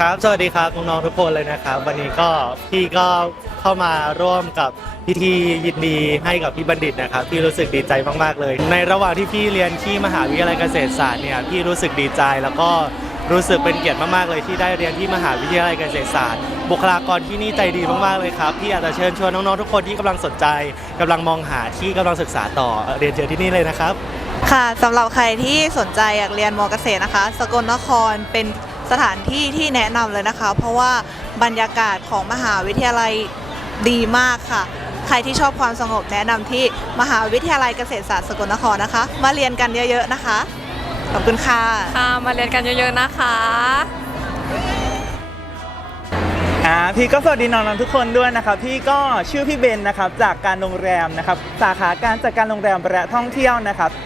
ครับ สวัสดีครับน้องๆทุกคนเลยนะครับ วันนี้ก็พี่ก็เข้ามาร่วมกับพิธียินดีให้กับพี่บัณฑิตนะครับพี่รู้สึกดีใจมากๆเลย ในระหว่างที่พี่เรียนที่มหาวิทยาลัยเกษตรศาสตร์เนี่ยพี่รู้สึกดีใจแล้วก็รู้สึกเป็นเกียรติมากๆเลยที่ได้เรียนที่มหาวิทยาลัยเกษตรศาสตร์ บุคลากรที่นี่ใจดีมากๆเลยครับพี่อยากจะเชิญชวนน้องๆทุกคนที่กำลังสนใจกำลังมองหาที่กำลังศึกษาต่อเรียนเชิญที่นี่เลยนะครับ ค่ะสำหรับใครที่สนใจอยากเรียนมอเกษตรนะคะ สกลนครเป็น สถานที่ที่แนะนำเลยนะคะ เพราะว่าบรรยากาศของมหาวิทยาลัยดีมากค่ะ ใครที่ชอบความสงบแนะนำที่มหาวิทยาลัยเกษตรศาสตร์สกลนครนะคะ มาเรียนกันเยอะๆนะคะ ขอบคุณค่ะ ค่ะมาเรียนกันเยอะๆนะคะอ่าพี่ก็สวัสดีน้องๆทุกคนด้วยนะครับพี่ก็ชื่อพี่เบนนะครับจากการโรงแรมนะครับสาขาการจัดการโรงแรมและท่องเที่ยวนะครับอ่า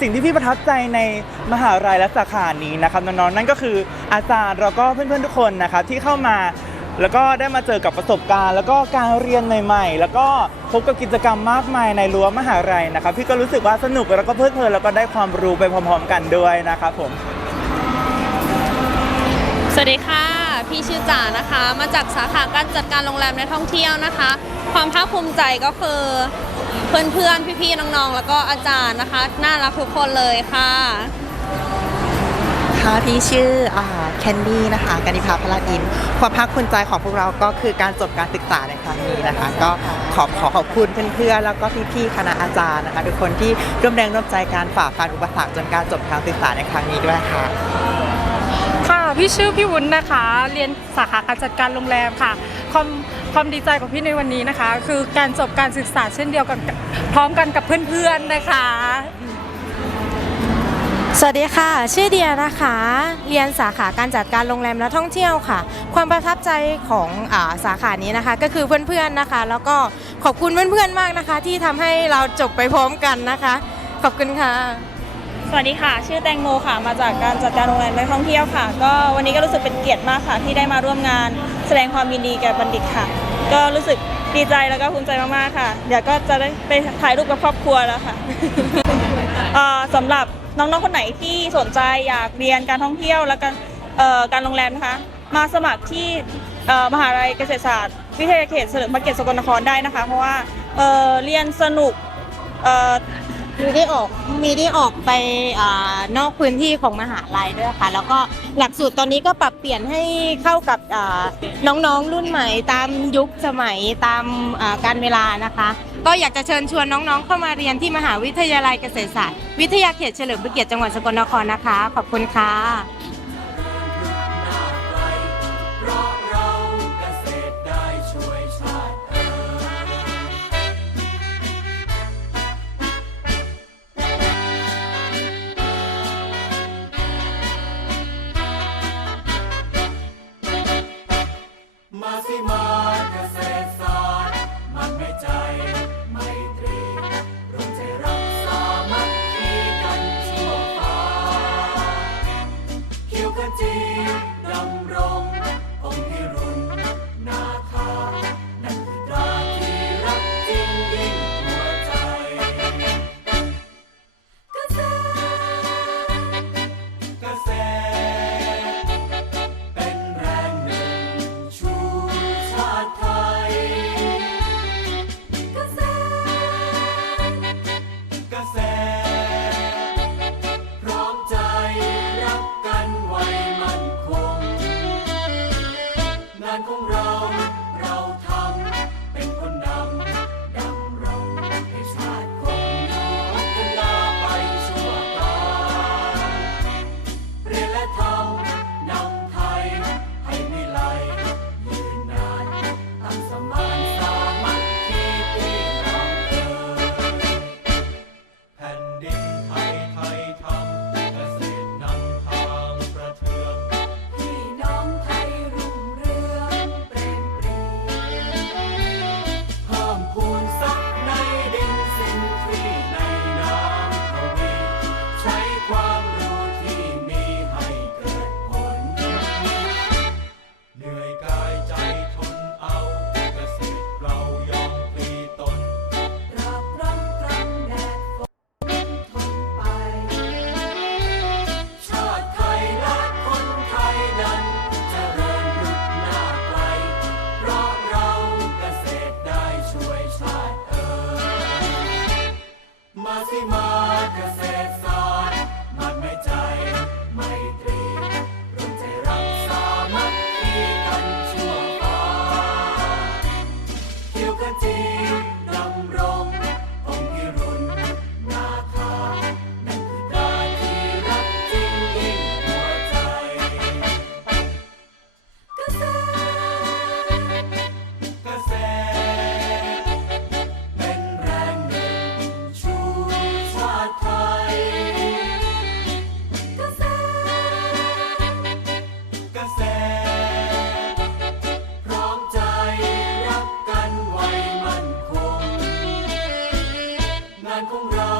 สิ่งที่พี่ประทับใจในมหาลัยและสาขานี้นะครับน้องๆนั่นก็คืออาจารย์แล้วก็เพื่อนๆทุกคนนะครับที่เข้ามาแล้วก็ได้มาเจอกับประสบการณ์ แล้วก็การเรียนใหม่ๆ แล้วก็พบกับกิจกรรมมากมายในรั้วมหาลัยนะครับ พี่ก็รู้สึกว่าสนุกแล้วก็เพลิดเพลินแล้วก็ได้ความรู้ไปพร้อม ๆ กันด้วยนะครับผม สวัสดีค่ะ พี่ชื่อจ๋านะคะ มาจากสาขาการจัดการโรงแรมและท่องเที่ยวนะคะ ความภาคภูมิใจก็คือ เพื่อนๆ พี่ๆ น้องๆ แล้วก็อาจารย์นะคะ น่ารักทุกคนเลยค่ะค่ะพี่ชื่อแคนดี้นะคะกนิพาพลาดิน ความภาคภูมิใจของพวกเราก็คือการจบการศึกษาในครั้งนี้นะคะ ก็ขอขอขอบคุณเพื่อนๆ แล้วก็พี่ๆ คณะอาจารย์นะคะ ทุกคนที่ร่วมแรงร่วมใจการฝ่าฟันอุปสรรคจนการจบการศึกษาในครั้งนี้ด้วยค่ะ ค่ะพี่ชื่อพี่วุ้นนะคะ เรียนสาขาการจัดการโรงแรมค่ะความ ความดีใจของพี่ในวันนี้นะคะ คือการจบการศึกษาเช่นเดียวกันพร้อมกันกับเพื่อนๆนะคะ สวัสดีค่ะ ชื่อเดียนะคะ เรียนสาขาการจัดการโรงแรมและท่องเที่ยวค่ะ ความประทับใจของอาสาขานี้นะคะ ก็คือเพื่อนๆนะคะ แล้วก็ขอบคุณเพื่อนๆมากนะคะ ที่ทำให้เราจบไปพร้อมกันนะคะ ขอบคุณค่ะ สวัสดีค่ะ ชื่อแตงโมค่ะ มาจากการจัดการโรงแรมและท่องเที่ยวค่ะ ก็วันนี้ก็รู้สึกเป็นเกียรติมากค่ะ ที่ได้มาร่วมงาน แสดงความยินดีแก่บัณฑิตค่ะ ก็รู้สึกดีใจแล้วก็ภูมิใจมากๆค่ะ เดี๋ยวก็จะได้ไปถ่ายรูปกับครอบครัวแล้วค่ะสำหรับน้องๆคนไหนที่สนใจอยากเรียนการท่องเที่ยวและการการโรงแรมนะคะมาสมัครที่มหาลัยเกษตรศาสตร์ วิทยาเขตเฉลิมพระเกียรติสกลนครได้นะคะ เพราะว่าเเรียนสนุก มีได้ออกมีได้ออกไปอนอกพื้นที่ของมหาลัยด้วยค่ะ แล้วก็หลักสูตรตอนนี้ก็ปรับเปลี่ยนให้เข้ากับอ่าน้องๆรุ่นใหม่ ตามยุคสมัยตามการเวลานะคะ ก็อยากจะเชิญชวนน้องๆ เข้ามาเรียนที่มหาวิทยาลัยเกษตรศาสตร์ วิทยาเขตเฉลิมพระเกียรติจังหวัดสกลนครนะคะ ขอบคุณค่ะ มาสิมา com grau. Cùng